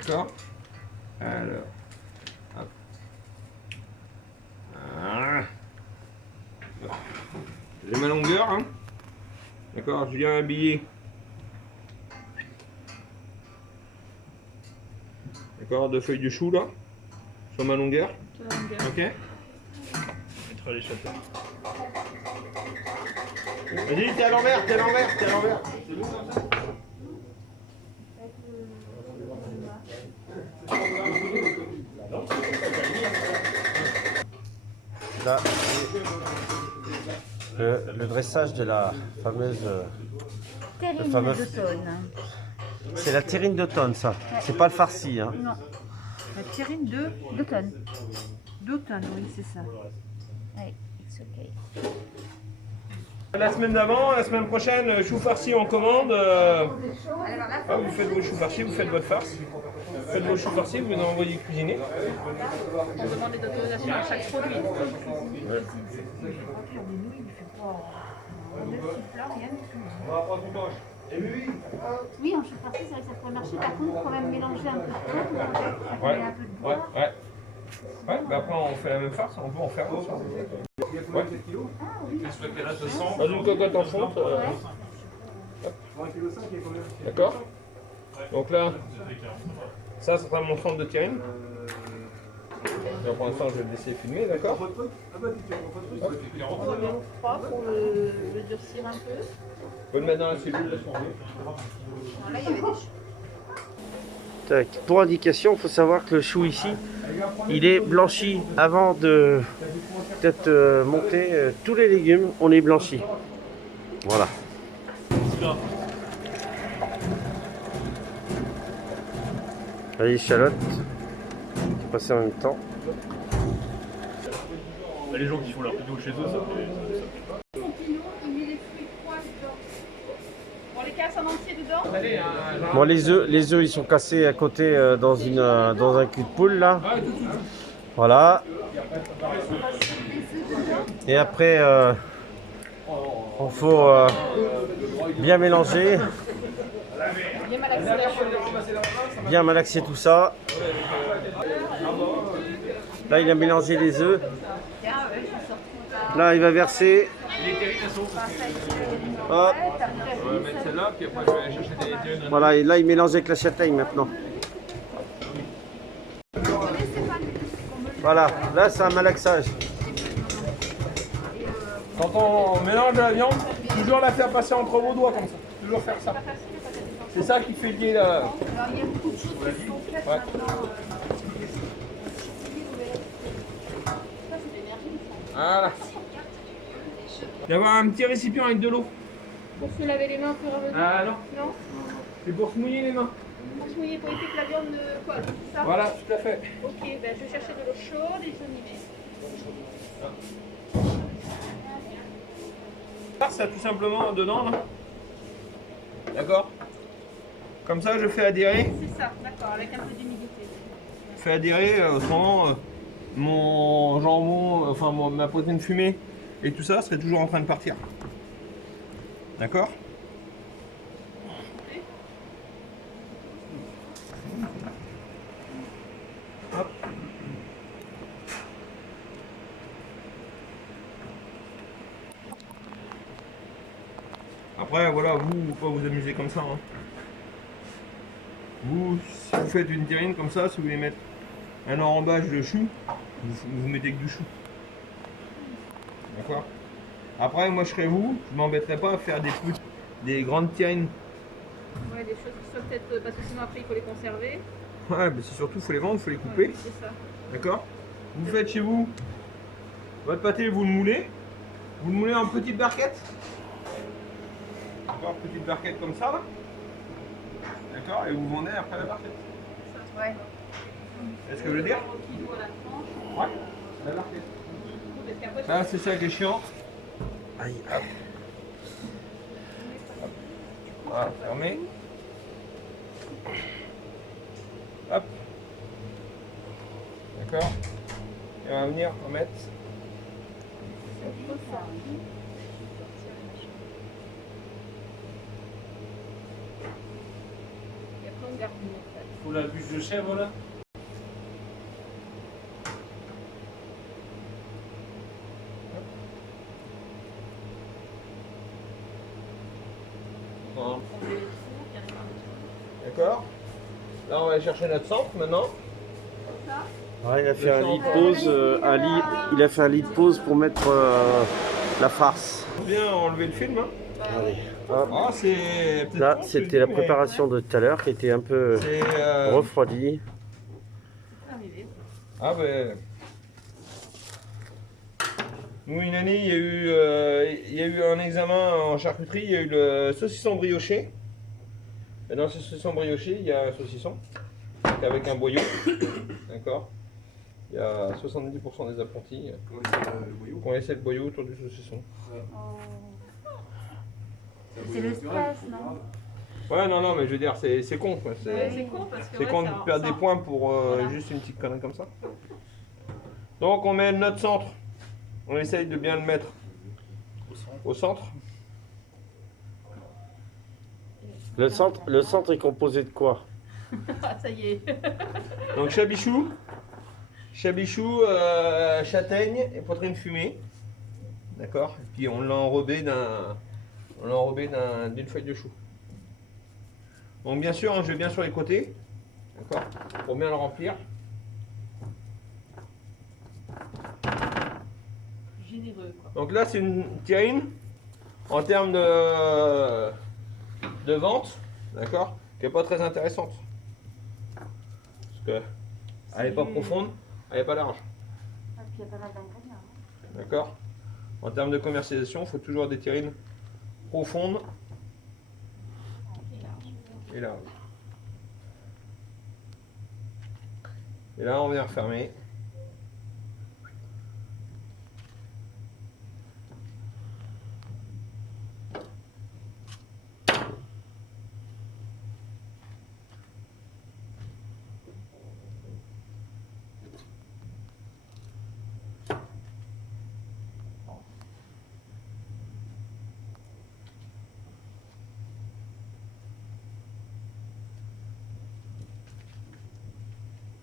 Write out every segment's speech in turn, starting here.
D'accord. Alors, hop. Voilà. J'ai ma longueur, hein. D'accord, je viens habiller. D'accord, 2 feuilles de chou là, sur ma longueur. Ok. Je mettrai les châtaignes. Vas-y, t'es à l'envers, t'es à l'envers, t'es à l'envers. C'est bon comme ça? Là, le dressage de la fameuse... Terrine d'automne. C'est la terrine d'automne, ça. Ouais. C'est pas le farci, hein. Non, la terrine d'automne. D'automne, oui, c'est ça. Ouais, it's okay. La semaine d'avant, la semaine prochaine, chou farci en commande. Vous faites vos choux farcis, vous faites votre farce. Vous faites vos choux farcis, vous les envoyez cuisiner. On demande des autorisations à chaque produit. Ouais. Oui, en chou farci, c'est vrai que ça pourrait marcher. Par contre, quand même mélanger un peu de thon, Ouais, un peu de ouais, beurre. ouais. Ouais, bah après on fait la même farce, on peut en faire d'autres. Ouais. Dans une cocotte en fonte. D'accord. Donc là, ça sera mon centre de terrine. Donc pour l'instant je vais le laisser filmer, d'accord. Froid pour le durcir un peu. Vous pouvez le mettre dans la cellule. Là, il y avait des choux. Tac. Pour indication, il faut savoir que le chou ici, il est blanchi avant de peut-être monter. Tous les légumes, on les blanchit. Voilà. Là, les échalotes, qui passent en même temps. Les gens qui font leur vidéo chez eux, ça fait... On les casse en entier dedans. Bon, les œufs, ils sont cassés à côté dans un cul de poule là. Voilà. Et après, il faut bien mélanger, Bien malaxer la chose. bien malaxer tout ça. Là, il a mélangé les œufs. Là, il va verser. Les terrines, elles sont. Hop. On va mettre celle-là, puis après je vais aller chercher des terrines. Voilà, et là, il mélange avec la châtaigne maintenant. Voilà, là, c'est un malaxage. Quand on mélange la viande, toujours la faire passer entre vos doigts comme ça. Toujours faire ça. C'est ça qui fait lier la. Alors, il y a beaucoup de choses qui sont faites Ouais. maintenant. Ça, c'est l'énergie. Voilà. D'avoir un petit récipient avec de l'eau. Pour se laver les mains au fur et à mesure. Ah non, Non. c'est pour se mouiller les mains. Pour se mouiller, pour éviter que la viande ne... Quoi, ça. Voilà, tout à fait. Ok, ben je vais chercher de l'eau chaude et j'en y mets. Ça tout simplement dedans là. D'accord. Comme ça je fais adhérer. C'est ça, d'accord, avec un peu d'humidité. Je fais adhérer autrement mon jambon, enfin ma poitrine fumée et tout ça serait toujours en train de partir. D'accord. Hop. Après voilà, vous pas vous amuser comme ça. Hein. Vous, si vous faites une terrine comme ça, si vous voulez mettre un enrobage de chou, vous mettez que du chou. D'accord. Après, moi je serais vous, je m'embêterais pas à faire des grandes terrines. Ouais, des choses qui soient peut-être... Parce que sinon après il faut les conserver. Ouais, mais c'est surtout, il faut les vendre, il faut les couper. Ouais, c'est ça. D'accord. Vous faites chez vous votre pâté, vous le moulez. Vous le moulez en petites barquettes. D'accord, petite barquette comme ça là. D'accord, et vous vendez après la barquette. Ouais. Est-ce que je veux dire? Kilo à la tranche. Ouais, la barquette. Parce qu'après, Là, c'est ça qui est chiant. Aïe. Hop. Hop. Voilà, fermé. Hop. D'accord. Et on va venir remettre. Et après on garde en fait. Faut la bûche de chèvre là. Voilà. D'accord. Là, on va aller chercher notre centre maintenant. Ouais, il a fait un lit de pause, il a fait un lit de pause pour mettre la farce. Faut bien enlever le film. Hein. Allez, hop. Ah, c'est peut-être Là, pas ce que c'était je la dis, mais préparation de tout à l'heure qui était un peu c'est, refroidie. Ah ben. Nous, une année, il y a eu un examen en charcuterie, il y a eu le saucisson brioché. Et dans ce saucisson brioché, il y a un saucisson avec un boyau. D'accord. Il y a 70% des apprentis qui ont laissé le boyau autour du saucisson. C'est le stress, non? Ouais, non, mais je veux dire, c'est con quoi. C'est con parce que C'est ouais, con de ça- perdre ça- des points pour Voilà. juste une petite connerie comme ça. Donc on met notre centre. On essaye de bien le mettre au centre. Le centre est composé de quoi? Ah, ça y est. Donc chabichou, châtaigne et poitrine fumée. D'accord. Et puis on l'a enrobé d'une feuille de chou. Donc bien sûr, je vais bien sur les côtés. D'accord. Pour bien le remplir. Généreux, quoi. Donc là, c'est une terrine en termes de vente, d'accord, qui n'est pas très intéressante. Parce que elle n'est pas profonde, elle n'est pas large. Ah, puis il y a pas mal d'ingrédients. Hein. D'accord. En termes de commercialisation, il faut toujours des terrines profondes et larges. Et là, on vient refermer.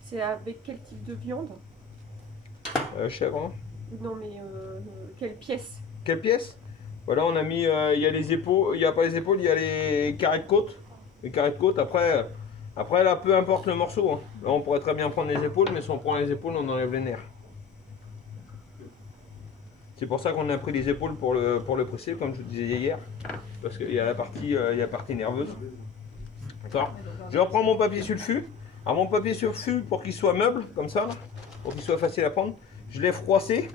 C'est avec quel type de viande? Chèvre. Hein. Non, mais quelle pièce? Quelle pièce? Voilà, on a mis, il y a les épaules, il n'y a pas les épaules, il y a les carrés de côte. Les carrés de côte, après là, peu importe le morceau. Hein. Là, on pourrait très bien prendre les épaules, mais si on prend les épaules, on enlève les nerfs. C'est pour ça qu'on a pris les épaules pour le presser, comme je vous disais hier. Parce qu'il y a la partie nerveuse. D'accord. Je reprends mon papier sulfu. Alors mon papier sulfu, pour qu'il soit meuble, comme ça, pour qu'il soit facile à prendre, je l'ai froissé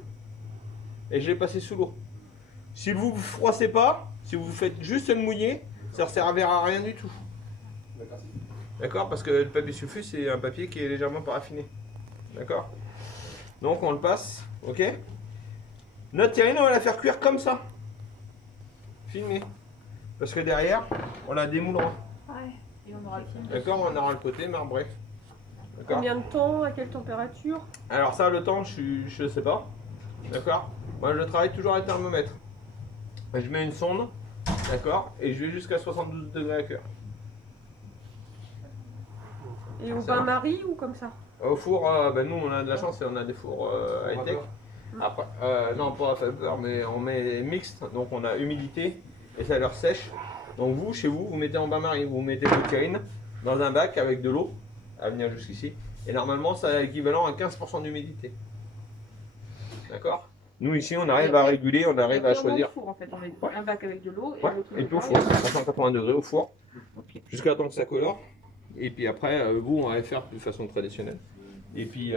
et je l'ai passé sous l'eau. Si vous ne froissez pas, si vous faites juste le mouiller, ça ne servira à rien du tout. D'accord. Parce que le papier sulfu, c'est un papier qui est légèrement paraffiné. D'accord. Donc on le passe, ok. Notre terrine, on va la faire cuire comme ça. Filmé. Parce que derrière, on la démoulera. Et on aura le film. D'accord, on aura le côté marbré. D'accord. Combien de temps? À quelle température? Alors ça, le temps, je sais pas. D'accord. Moi, je travaille toujours à thermomètre. Je mets une sonde, d'accord, et je vais jusqu'à 72 degrés à cœur. Et au Ça va. bain-marie ou comme ça? Au four, ben nous, on a de la chance et on a des fours high-tech. Après, non, pas à vapeur, mais on met mixte, donc on a humidité et ça leur sèche. Donc vous, chez vous, vous mettez en bain-marie, vous mettez votre terrine dans un bac avec de l'eau à venir jusqu'ici. Et normalement, ça a l'équivalent à 15% d'humidité. D'accord. Nous ici, on arrive à réguler, on arrive à choisir. Au four, en fait. On met un bac avec de l'eau et Ouais, l'autre et puis au four, à 180 degrés au four, jusqu'à temps que ça colore. Et puis après, vous, on va le faire de façon traditionnelle. Et puis,